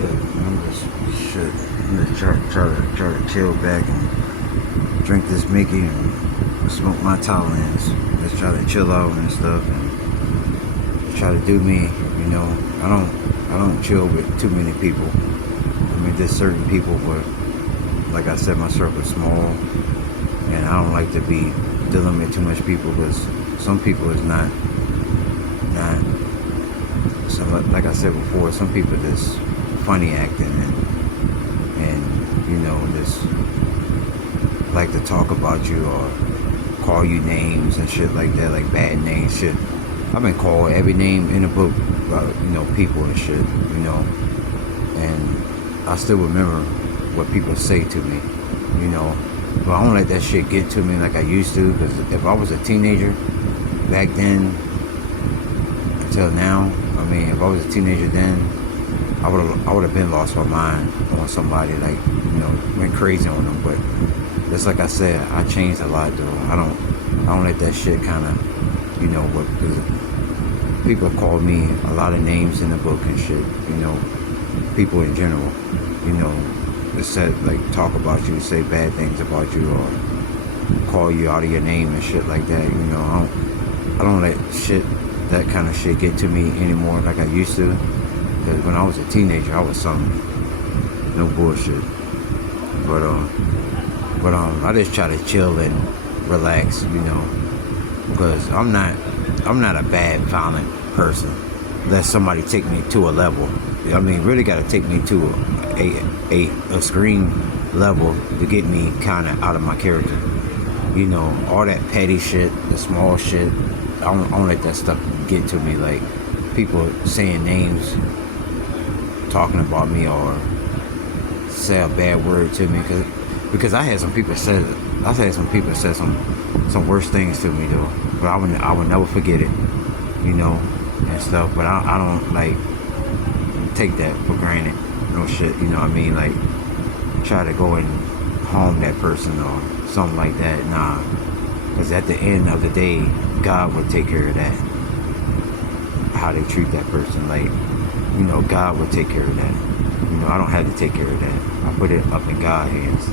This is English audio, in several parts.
I'm just try to chill back and drink this Mickey and smoke my tolerance. Just try to chill out and stuff and just try to do me. You know, I don't chill with too many people. I mean, there's certain people, but like I said, my circle's small, and I don't like to be dealing with too much people because some people is not. So like I said before, some people just funny acting and you know just like to talk about you or call you names and shit like that, like bad names, shit. I've been called every name in the book about, you know, people and shit, you know, and I still remember what people say to me, you know, but I don't let that shit get to me like I used to, because if I was a teenager back then until now, I mean, if I was a teenager then, I would have been lost my mind on somebody, like, you know, went crazy on them. But just like I said, I changed a lot though. I don't let that shit kind of, you know, what, because people call me a lot of names in the book and shit, you know, people in general, you know, that said, like, talk about you, say bad things about you, or call you out of your name and shit like that, you know. I don't let that kind of shit get to me anymore like I used to. Because when I was a teenager, I was something. No bullshit. But I just try to chill and relax, you know. Because I'm not a bad, violent person. Let somebody take me to a level. I mean, really got to take me to a extreme level to get me kind of out of my character. You know, all that petty shit, the small shit, I don't let that stuff get to me. Like, people saying names, talking about me, or say a bad word to me, because I had some people say some worse things to me though, but I would never forget it, you know, and stuff. But I don't like take that for granted, no shit, you know what I mean? Like, try to go and harm that person or something like that. Nah, because at the end of the day, God will take care of that. How they treat that person, like, you know, God will take care of that. You know, I don't have to take care of that. I put it up in God's hands.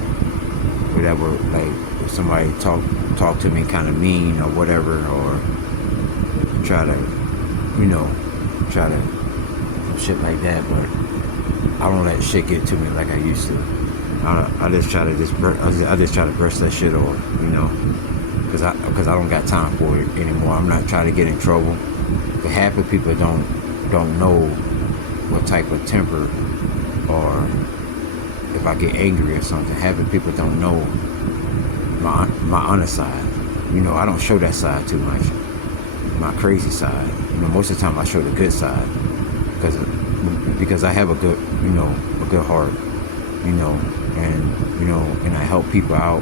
Whatever, like, if somebody talk to me kind of mean or whatever, or try to, you know, shit like that, but I don't let shit get to me like I used to. I just try to brush that shit off, you know, because I don't got time for it anymore. I'm not trying to get in trouble. But half of people don't know what type of temper, or if I get angry or something. Half of people don't know my honest side. You know, I don't show that side too much. My crazy side. You know, most of the time I show the good side, because I have a good heart. You know, and I help people out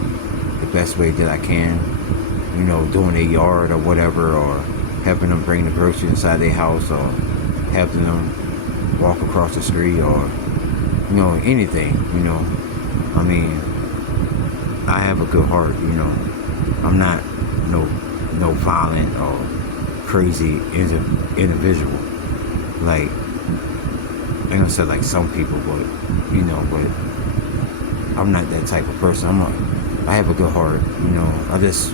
the best way that I can. You know, doing their yard or whatever, or helping them bring the groceries inside their house, or helping them walk across the street, or, you know, anything, you know. I mean, I have a good heart, you know. I'm not no violent or crazy individual. Like, I ain't gonna say like some people, but, you know, but I'm not that type of person. I have a good heart, you know. I just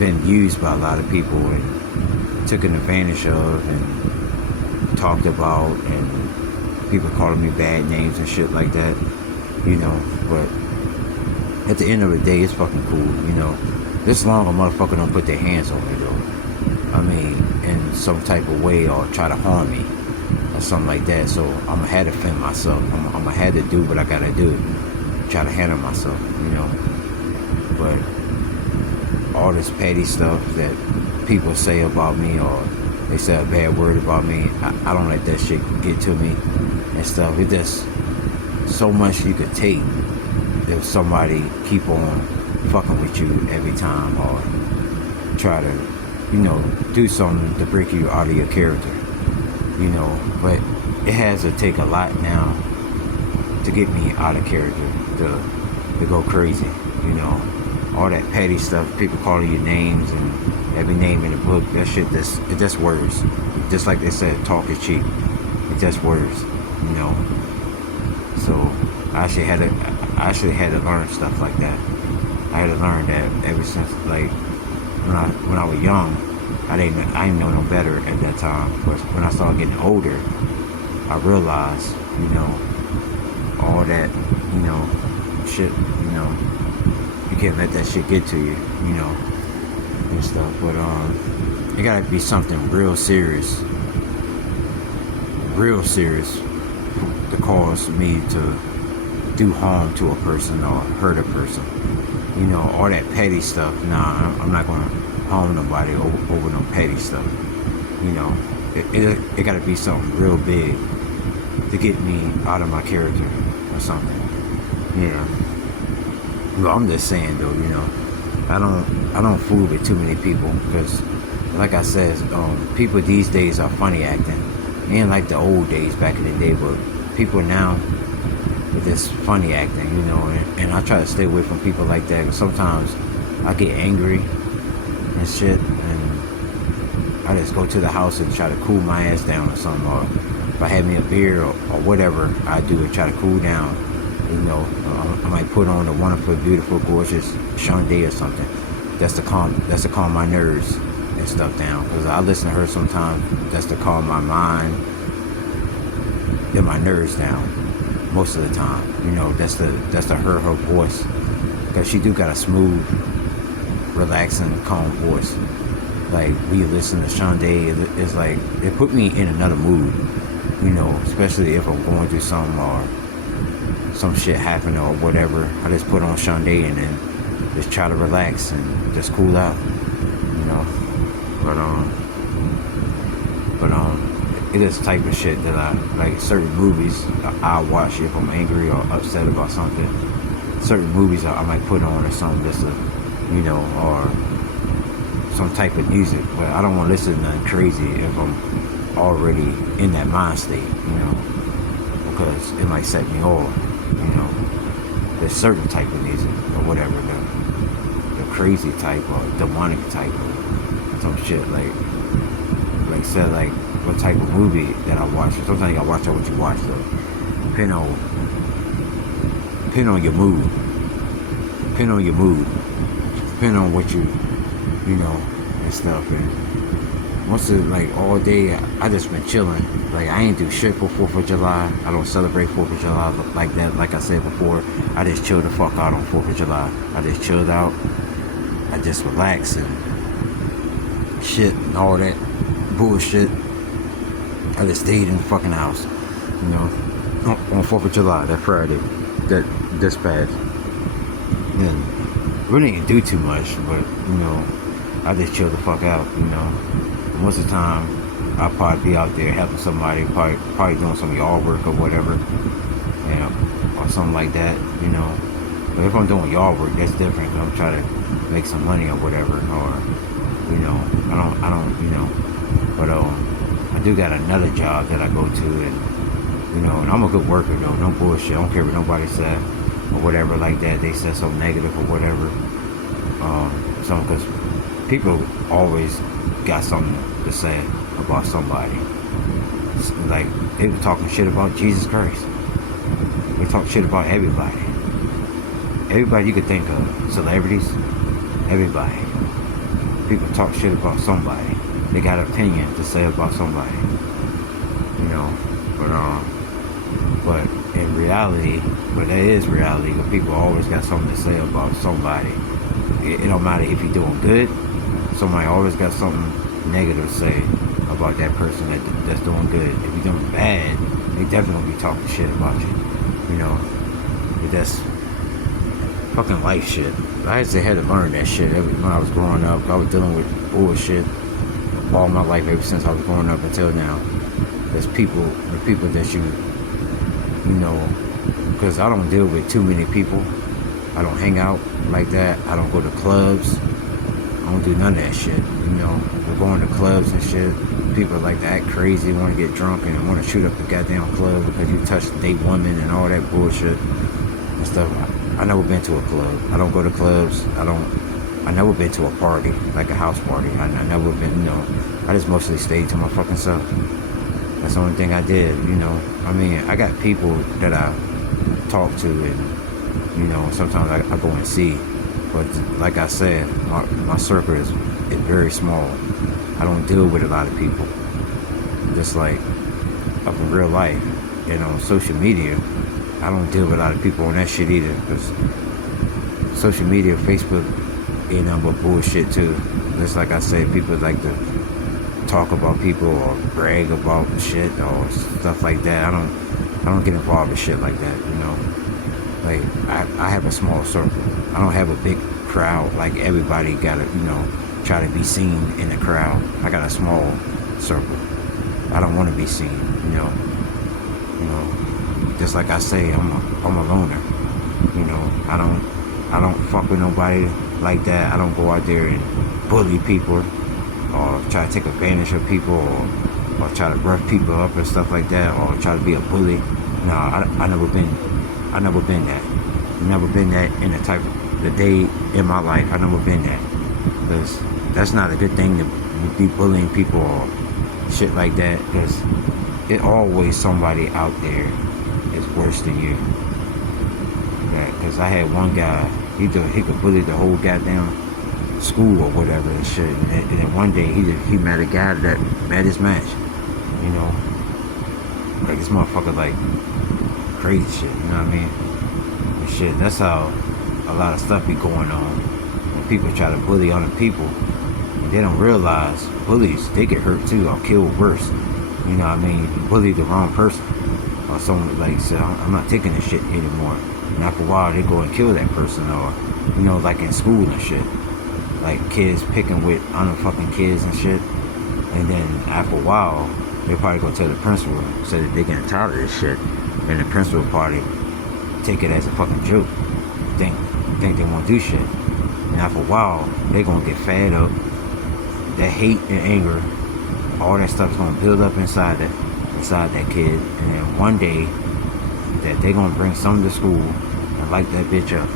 been used by a lot of people and taken advantage of and talked about, and people calling me bad names and shit like that, you know. But at the end of the day, it's fucking cool, you know. This long a motherfucker don't put their hands on me though. I mean, in some type of way, or try to harm me or something like that. So I'm gonna have to defend myself. I'm gonna have to do what I gotta do, try to handle myself, you know. But all this petty stuff that people say about me, or they say a bad word about me, I don't let that shit get to me and stuff. It's just so much you could take if somebody keep on fucking with you every time, or try to, you know, do something to break you out of your character, you know. But it has to take a lot now to get me out of character, to go crazy, you know. All that petty stuff, people calling you names and every name in the book, that shit, it just words. Just like they said, talk is cheap. It's just words, you know. So I actually had to learn stuff like that. I had to learn that ever since, like, when I was young. I didn't know no better at that time. But when I started getting older, I realized, all that, shit, you can't let that shit get to you, and stuff. But it gotta be something real serious, to cause me to do harm to a person or hurt a person. All that petty stuff. Nah, I'm not gonna harm nobody over no petty stuff. It gotta be something real big to get me out of my character or something. Yeah. Well, I'm just saying though, I don't fool with too many people because, like I said, people these days are funny acting. They ain't like the old days back in the day, but people now with this funny acting, and I try to stay away from people like that. Cause sometimes I get angry and shit, and I just go to the house and try to cool my ass down or something. Or if I have me a beer or whatever, I do it, try to cool down. I might put on a wonderful, beautiful, gorgeous Shonda or something. That's to calm my nerves and stuff down. Because I listen to her sometimes. That's to calm my mind and my nerves down. Most of the time, that's to her voice. Because she do got a smooth, relaxing, calm voice. Like when you listen to Shonda, it's like it put me in another mood. Especially if I'm going through something or some shit happen or whatever. I just put on Shonda and then just try to relax and just cool out. But it is the type of shit that I like. Certain movies I'll watch if I'm angry or upset about something. Certain movies I might put on or something just to, or some type of music. But I don't want to listen to nothing crazy if I'm already in that mind state, because it might set me off. There's certain type of music or whatever, the crazy type or demonic type or some shit like said, like what type of movie that I watch. Sometimes you gotta watch out what you watch though. Depend on your mood. Depend on what you and stuff. And once it like all day, I just been chilling. Like I ain't do shit for 4th of July. I don't celebrate 4th of July like that. Like I said before, I just chilled the fuck out on 4th of July. I just chilled out. I just relaxed and shit and all that bullshit. I just stayed in the fucking house, on 4th of July, that Friday, that this past. And really didn't do too much, but I just chilled the fuck out. Most of the time, I'll probably be out there helping somebody, probably doing some yard work or whatever, or something like that, But if I'm doing yard work, that's different. I'm trying to make some money or whatever, or I don't, but I do got another job that I go to, and and I'm a good worker though, no bullshit. I don't care what nobody said or whatever like that. They said something negative or whatever, because people always got something to say about somebody. Like they were talking shit about Jesus Christ. They talk shit about everybody. Everybody you could think of, celebrities, everybody. People talk shit about somebody. They got an opinion to say about somebody. But in reality, but that is reality, but people always got something to say about somebody. It don't matter if you're doing good, somebody always got something negative to say about that person that's doing good. If you're doing bad, they definitely gonna be talking shit about you. But that's fucking life shit. I just had to learn that shit when I was growing up. I was dealing with bullshit all my life ever since I was growing up until now. There's the people that because I don't deal with too many people. I don't hang out like that. I don't go to clubs. I don't do none of that shit. We're going to clubs and shit. People like to act crazy, want to get drunk and want to shoot up the goddamn club because you touched date women and all that bullshit and stuff. I never been to a club. I don't go to clubs. I never been to a party, like a house party. I never been, I just mostly stayed to my fucking self. That's the only thing I did, I mean, I got people that I talk to, and sometimes I go and see. But like I said, my circle is very small. I don't deal with a lot of people, just like up in real life. And on social media, I don't deal with a lot of people on that shit either, because social media, Facebook, but bullshit too. Just like I said, people like to talk about people or brag about shit or stuff like that. I don't get involved with shit like that. Like I have a small circle. I don't have a big crowd like everybody gotta try to be seen in the crowd. I got a small circle. I don't want to be seen. Just like I say, I'm a loner. I don't fuck with nobody like that. I don't go out there and bully people or try to take advantage of people or try to rough people up and stuff like that, or try to be a bully. No, I never been that. Never been that in the day in my life. I never been that, because that's not a good thing to be bullying people or shit like that, because it always somebody out there is worse than you. Yeah, because I had one guy, he could bully the whole goddamn school or whatever and shit. And then one day he met a guy that met his match. Like this motherfucker like crazy shit. You know what I mean? And shit, that's how a lot of stuff be going on. When people try to bully other people, and they don't realize bullies, they get hurt too or killed worse. You know what I mean? You bully the wrong person, or someone like said, I'm not taking this shit anymore. And after a while, they go and kill that person, or like in school and shit, like kids picking with other fucking kids and shit. And then after a while, they probably go tell the principal, say that they getting tired of this shit, and the principal party take it as a fucking joke, think they won't do shit. And after a while, they gonna get fed up. That hate and anger, all that stuff is gonna build up inside that kid, and then one day that they gonna bring someone to school and light that bitch up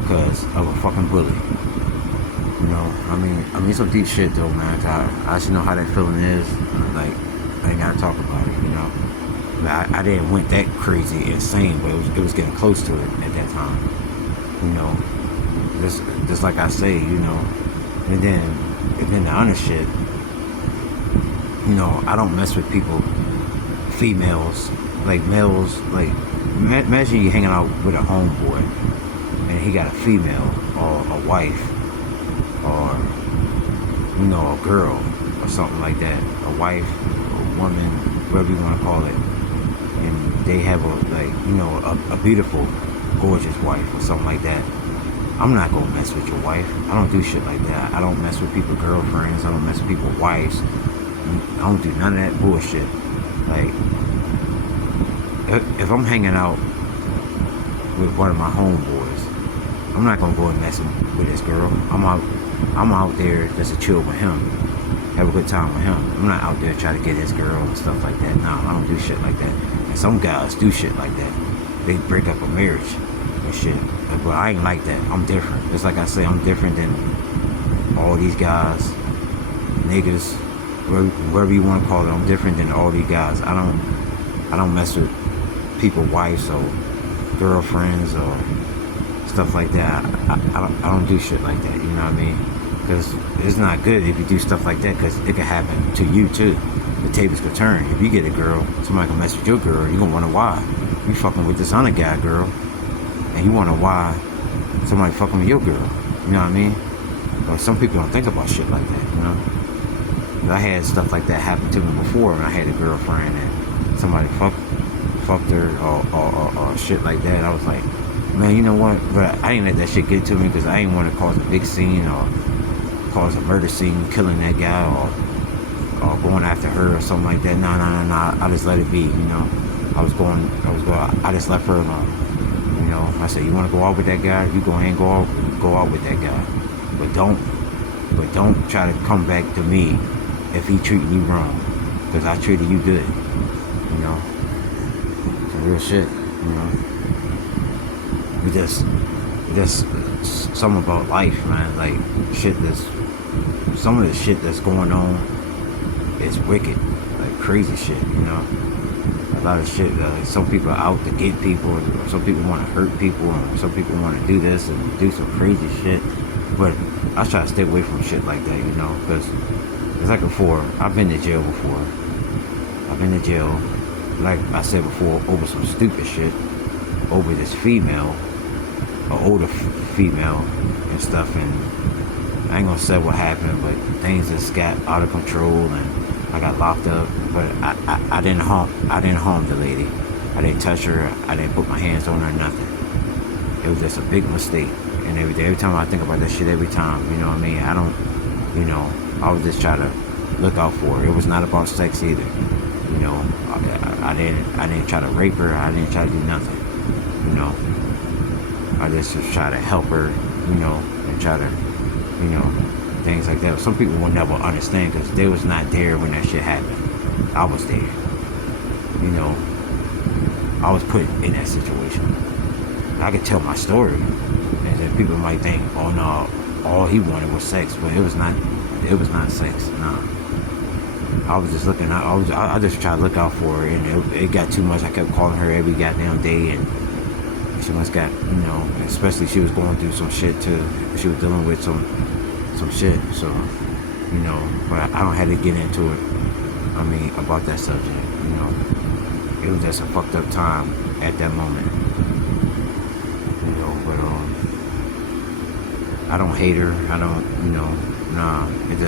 because of a fucking bully. I mean some deep shit though, man. I should know how that feeling is. Like, I ain't gotta talk about it. I didn't went that crazy insane, but it was getting close to it at that time. Just like I say, and then the other shit. I don't mess with people, females, like males. Like, imagine you hanging out with a homeboy and he got a female or a wife or a girl or something like that, a wife, a woman, whatever you want to call it, and they have a beautiful, gorgeous wife or something like that. I'm not gonna mess with your wife. I don't do shit like that. I don't mess with people's girlfriends. I don't mess with people's wives. I don't do none of that bullshit. Like, if I'm hanging out with one of my homeboys, I'm not gonna go and mess with this girl. I'm out there just to chill with him, have a good time with him. I'm not out there trying to get his girl and stuff like that. Nah, I don't do shit like that. And some guys do shit like that. They break up a marriage and shit. But I ain't like that. I'm different. Just like I say, I'm different than all these guys, niggas, whatever you want to call it. I'm different than all these guys. I don't mess with people's wives or girlfriends or stuff like that. I don't do shit like that. You know what I mean? Because it's not good if you do stuff like that, because it could happen to you too. The tables could turn. If you get a girl, somebody can mess with your girl, you're gonna wonder why. You fucking with this other guy girl, and you wonder why somebody fucking with your girl. You know what I mean? But some people don't think about shit like that, I had stuff like that happen to me before when I had a girlfriend and somebody fucked her or shit like that. I was like, man, you know what? But I didn't let that shit get to me, because I didn't want to cause a big scene or cause a murder scene, killing that guy or going after her or something like that. Nah. I just let it be, I just left her alone. I said, you want to go out with that guy? You go ahead and go out with that guy. But don't try to come back to me if he treated you wrong, because I treated you good. Some real shit. We just something about life, man. Like, some of the shit that's going on is wicked, like crazy shit. a lot of shit. Some people are out to get people, or some people want to hurt people, or some people want to do this and do some crazy shit. But I try to stay away from shit like that, you know, because it's like before. I've been to jail before. I've been to jail, like I said before, over some stupid shit, over this female, an older female and stuff, and I ain't gonna say what happened, but things just got out of control and I got locked up. But I didn't harm the lady. I didn't touch her. I didn't put my hands on her. Nothing. It was just a big mistake. And every time I think about that shit, every time, you know what I mean? I don't, you know, I was just trying to look out for her. It was not about sex either. You know, I didn't try to rape her. I didn't try to do nothing. You know, I just try to help her. You know, and try to, you know, things like that. Some people will never understand because they was not there when that shit happened. I was there. You know, I was put in that situation. I could tell my story, and then people might think, "Oh no, all he wanted was sex," but it was not. It was not sex. Nah. I was just looking. I just tried to look out for her, and it got too much. I kept calling her every goddamn day, and she must got, you know, especially she was going through some shit too. She was dealing with some shit. So, you know, but I don't have to get into it. I mean, about that subject. You know, it was just a fucked up time at that moment. You know, but I don't hate her. I don't, you know, nah. It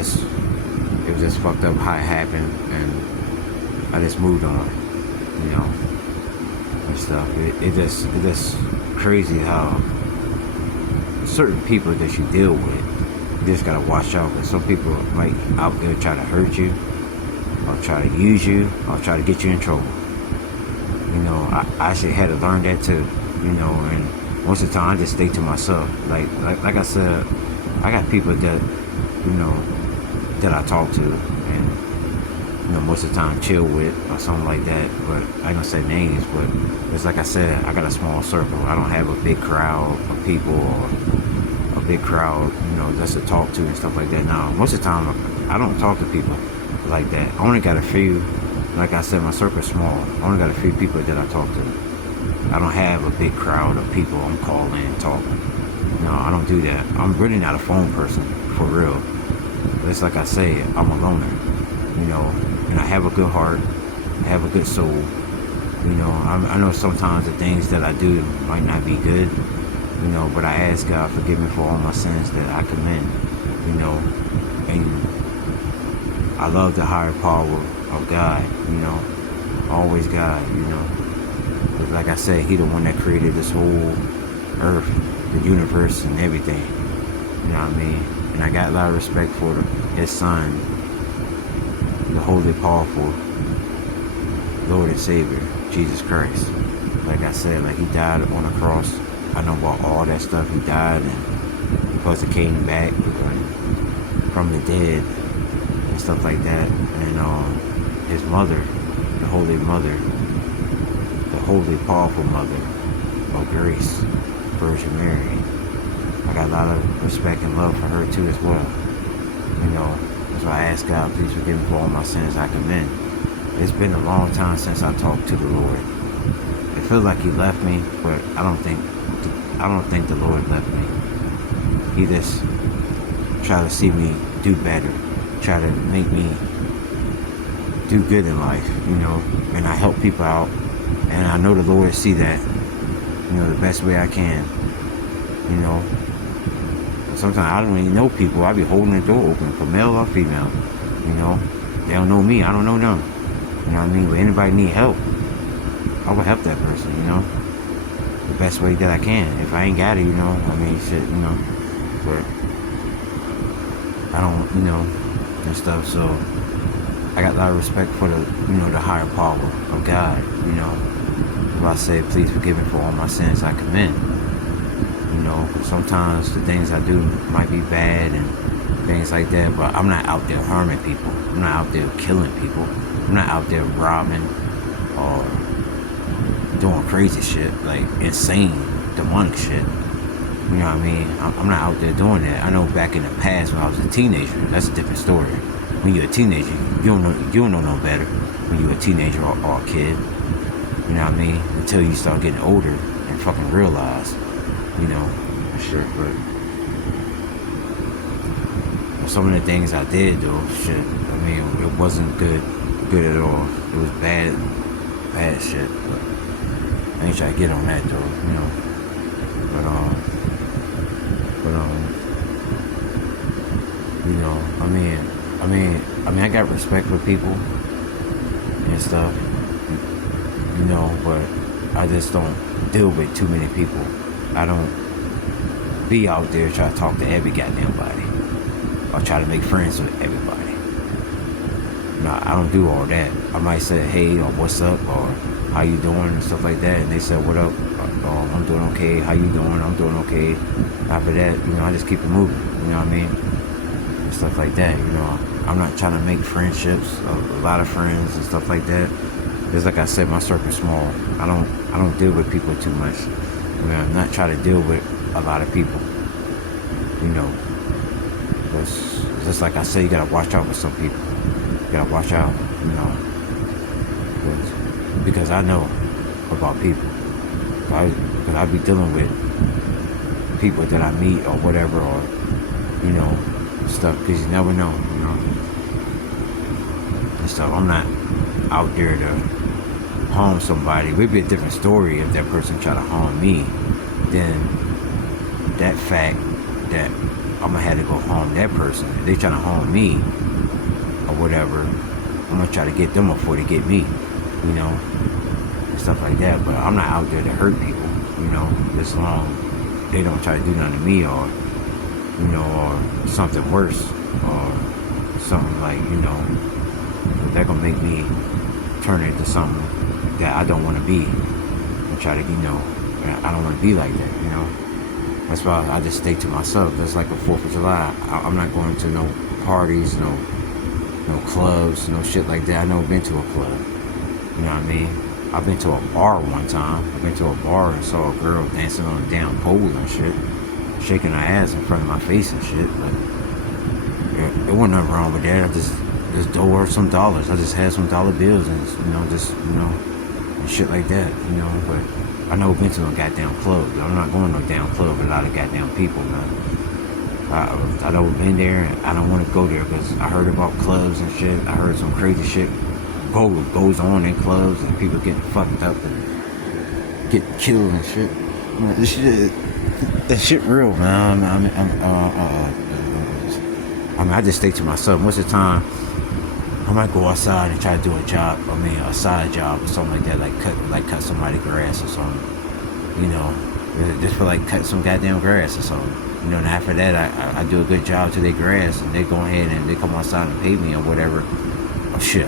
was just fucked up how it happened, and I just moved on. You know, and stuff. It just crazy how certain people that you deal with, you just gotta watch out. Because some people might out there try to hurt you, or try to use you, or try to get you in trouble. You know, I actually had to learn that too. You know, and most of the time I just stay to myself. Like I said, I got people that, you know, that I talk to, and, you know, most of the time chill with or something like that. But I ain't gonna say names, but it's like I said, I got a small circle. I don't have a big crowd of people or a big crowd, you know, just to talk to and stuff like that. Now, most of the time I don't talk to people like that. I only got a few. Like I said, my circle's small. I only got a few people that I talk to. I don't have a big crowd of people I'm calling and talking. No, I don't do that. I'm really not a phone person, for real. It's like I say, I'm a loner, you know, and I have a good heart, I have a good soul, you know. I know sometimes the things that I do might not be good, you know, but I ask God forgive me for all my sins that I commit, you know, and I love the higher power of God, you know, always God, you know. But like I said, He the one that created this whole earth, the universe, and everything, you know what I mean? And I got a lot of respect for His Son, the Holy, Powerful Lord and Savior, Jesus Christ. Like I said, like He died on the cross. I know about all that stuff. He died, and because He came back from the dead and stuff like that. And His mother, the Holy Mother, the Holy, Powerful Mother of Grace, Virgin Mary. I got a lot of respect and love for her too as well. You know, that's why I ask God, please forgive me for all my sins I commit. It's been a long time since I talked to the Lord. It feels like He left me, but I don't think the Lord left me. He just try to see me do better, try to make me do good in life, you know. And I help people out, and I know the Lord see that, you know, the best way I can, you know. Sometimes I don't even know people. I be holding the door open for male or female. You know, they don't know me. I don't know them. You know what I mean? But anybody need help, I will help that person. You know, the best way that I can. If I ain't got it, you know, I mean, shit, you know. But I don't, you know, and stuff. So I got a lot of respect for the, you know, the higher power of God. You know, so I say, please forgive me for all my sins I commit. You know, sometimes the things I do might be bad and things like that, but I'm not out there harming people. I'm not out there killing people. I'm not out there robbing or doing crazy shit, like insane, demonic shit. You know what I mean? I'm not out there doing that. I know back in the past when I was a teenager, that's a different story. When you're a teenager, you don't know no better when you're a teenager or a kid. You know what I mean? Until you start getting older and fucking realize, you know, shit. But some of the things I did though, shit. I mean, it wasn't good at all. It was bad shit. But I ain't trying to get on that though, you know. But you know, I got respect for people and stuff, you know, but I just don't deal with too many people. I don't be out there trying to talk to every goddamn body or try to make friends with everybody. No, I don't do all that. I might say, hey, or what's up, or how you doing, and stuff like that, and they say, what up, I'm doing okay, how you doing, I'm doing okay. After that, you know, I just keep it moving, you know what I mean? And stuff like that, you know. I'm not trying to make friendships, a lot of friends and stuff like that. Just like I said, my circle's small. I don't deal with people too much. I mean, I'm not trying to deal with a lot of people, you know. It's just like I said, you gotta watch out with some people. You gotta watch out, you know, because I know about people. Because I be dealing with people that I meet or whatever, or, you know, stuff, because you never know, you know. And so I'm not out there to harm somebody. It would be a different story if that person tried to harm me. Then that fact that I'm gonna have to go harm that person. If they trying to harm me or whatever, I'm gonna try to get them before they get me, you know, and stuff like that. But I'm not out there to hurt people, you know, as long they don't try to do nothing to me, or, you know, or something worse, or something like, you know, they're gonna make me turn into something that I don't want to be, and try to, you know, I don't want to be like that, you know. That's why I just stay to myself. That's like a 4th of July. I'm not going to no parties, no clubs, no shit like that. I've never been to a club. You know what I mean? I've been to a bar one time. I've been to a bar and saw a girl dancing on a damn pole and shit, shaking her ass in front of my face and shit. But there wasn't nothing wrong with that. I just dole her some dollars. I just had some dollar bills and, you know, just, you know, and shit like that, you know. But I never been to no goddamn club. I'm not going to no damn club with a lot of goddamn people, man. I never been there, and I don't want to go there because I heard about clubs and shit. I heard some crazy shit goes on in clubs, and people getting fucked up and getting killed and shit. You know, that shit real, man. I mean, I just stay to myself. Most of the time, I might go outside and try to do a job. I mean, a side job or something like that, like cut somebody's grass or something. You know, just for like cut some goddamn grass or something. You know, and after that, I do a good job to their grass, and they go ahead and they come outside and pay me or whatever. Oh shit,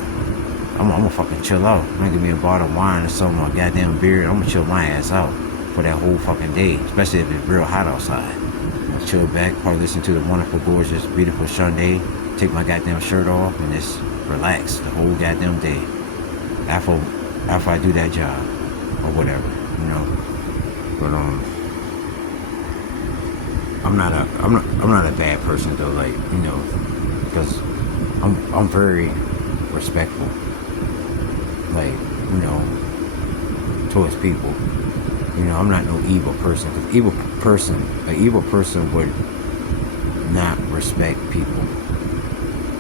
I'm gonna fucking chill out. I'm gonna give me a bottle of wine or something, or a goddamn beer. I'm gonna chill my ass out for that whole fucking day, especially if it's real hot outside. I'll chill back, probably listen to the wonderful, gorgeous, beautiful Sunday, take my goddamn shirt off, and just relax the whole goddamn day. After I do that job or whatever, you know. But I'm not a bad person though, like, you know, because I'm very respectful, like, you know, towards people. You know, I'm not no evil person. Cause an evil person would not respect people.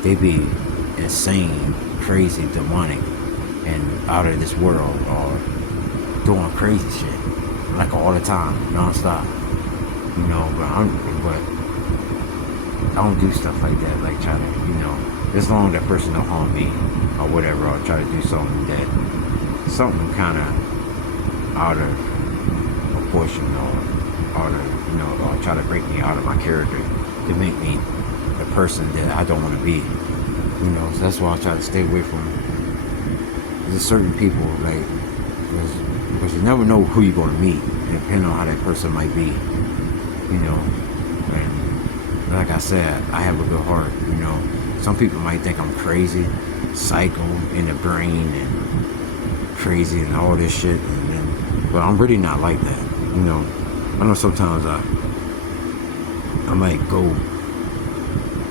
They be insane, crazy, demonic, and out of this world, or doing crazy shit, like all the time, nonstop. You know, but I don't do stuff like that, like try to, you know, as long as that person don't harm me or whatever, or try to do something kind of out of proportion, or out of, you know, or try to break me out of my character to make me the person that I don't want to be. You know, so that's why I try to stay away from just certain people, like, because you never know who you're going to meet, depending on how that person might be. You know, and like I said, I have a good heart, you know. Some people might think I'm crazy, psycho in the brain, and crazy and all this shit, but I'm really not like that, you know. I know sometimes I might go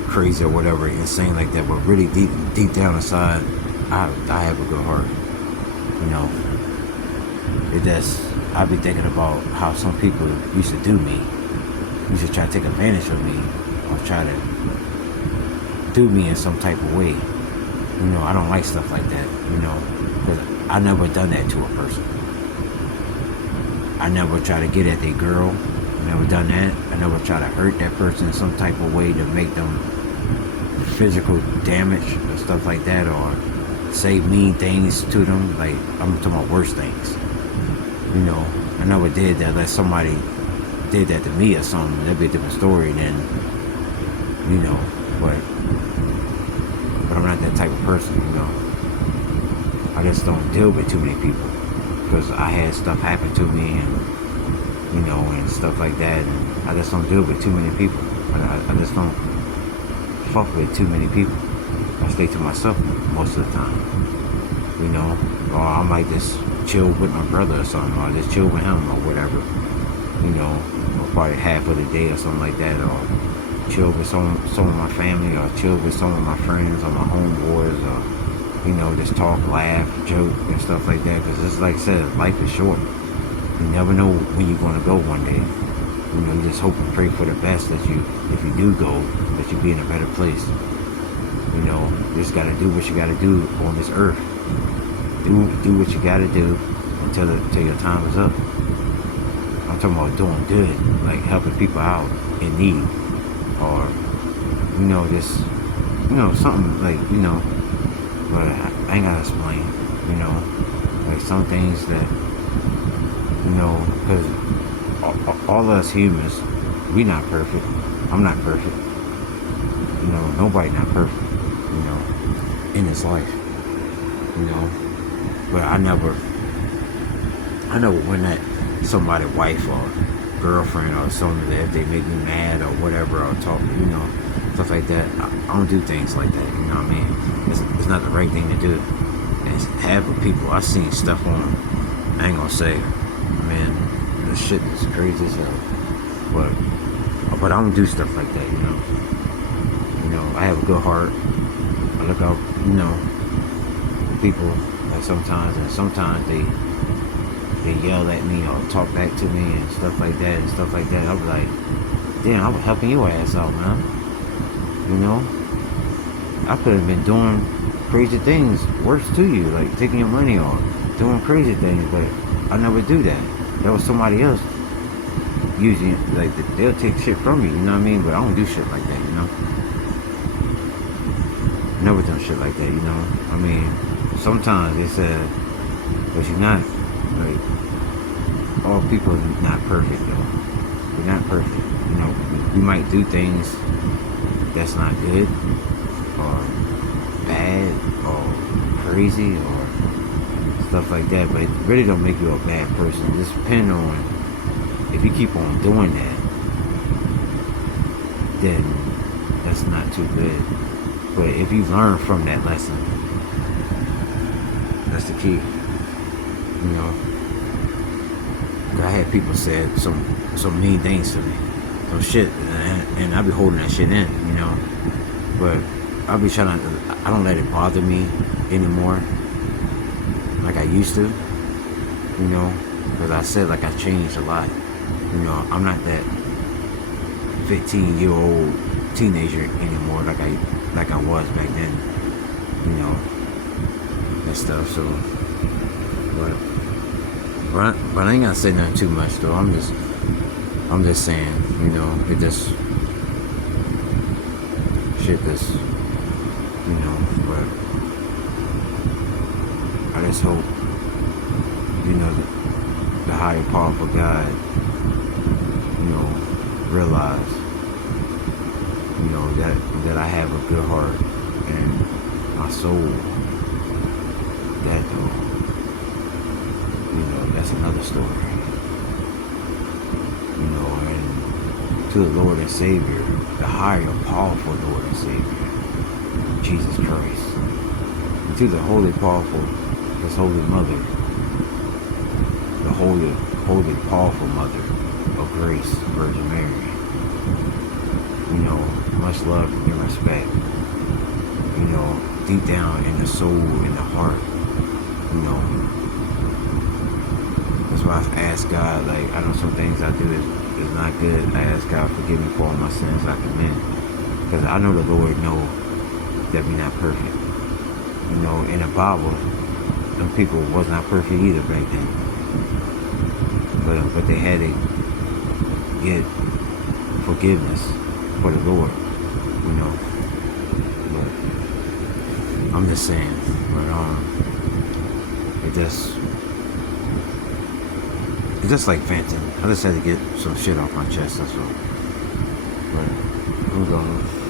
crazy or whatever, insane like that, but really deep down inside, I have a good heart, you know. it just, I be thinking about how some people used to do me. Used to try to take advantage of me or try to do me in some type of way. You know, I don't like stuff like that, you know, because I never done that to a person. I never try to get at their girl. I never done that. I never try to hurt that person in some type of way to make them physical damage or stuff like that, or say mean things to them. Like, I'm talking about worse things. You know, I never did that. Unless somebody did that to me or something, that'd be a different story then, you know, but I'm not that type of person, you know. I just don't deal with too many people because I had stuff happen to me and, you know, and stuff like that, and I just don't deal with too many people. I just don't fuck with too many people. I stay to myself most of the time, you know, or I might just chill with my brother or something, or just chill with him or whatever, you know, or probably half of the day or something like that, or chill with some of my family, or chill with some of my friends or my homeboys, or, you know, just talk, laugh, joke, and stuff like that, because it's like I said, life is short. You never know when you're going to go one day. You know, you just hope and pray for the best that you, if you do go, that you be in a better place. You know, you just got to do what you got to do on this earth. Do what you got to do until your time is up. I'm talking about doing good, like helping people out in need, or, you know, just, you know, something like, you know, but I ain't gotta explain, you know, like some things that, you know, because all of us humans, we not perfect. I'm not perfect. You know, nobody not perfect, you know, in this life, you know, but I know when that somebody's wife or girlfriend or something, that if they make me mad or whatever, or talk, you know, stuff like that, I don't do things like that, you know what I mean? It's not the right thing to do. And half of people, I seen stuff on, I ain't gonna say, man, the shit is crazy as hell, but I don't do stuff like that, you know. You know, I have a good heart. I look out, you know, for people, like sometimes they yell at me or talk back to me and stuff like that. I was like, damn, I was helping your ass out, man. You know, I could have been doing crazy things worse to you, like taking your money or doing crazy things, but I never do that. That was somebody else. Usually, like, they'll take shit from you, you know what I mean? But I don't do shit like that, you know? Never done shit like that, you know? I mean, sometimes they said, but you're not, like, all people are not perfect, though. We're not perfect. You know, we might do things that's not good, or bad, or crazy, or stuff like that, but it really don't make you a bad person. It just depends on, if you keep on doing that, then that's not too good. But if you learn from that lesson, that's the key. You know, I had people say some mean things to me, some shit, and I be holding that shit in, you know. But I be trying to, I don't let it bother me anymore, like I used to, you know, because I said, like, I changed a lot. You know, I'm not that 15-year-old teenager anymore like I was back then, you know, and stuff. So, but I ain't gonna say nothing too much though. I'm just saying, you know, it just shit this, you know. But I just hope, you know, the higher powerful God, you know, realize, you know, that I have a good heart and my soul. That though, you know, that's another story. You know, and to the Lord and Savior, the higher powerful Lord and Savior, Jesus Christ, and to the holy powerful, His holy mother, the holy powerful mother of grace, Virgin Mary. You know, much love and respect. You know, deep down in the soul, in the heart, you know, why I ask God. Like, I know some things I do is not good. I ask God forgive me for all my sins I commit, because I know the Lord know that we not perfect. You know, in the Bible, them people was not perfect either back then. But they had to get forgiveness for the Lord. You know. But I'm just saying. But it's just like venting. I just had to get some shit off my chest. That's all. But I'm going.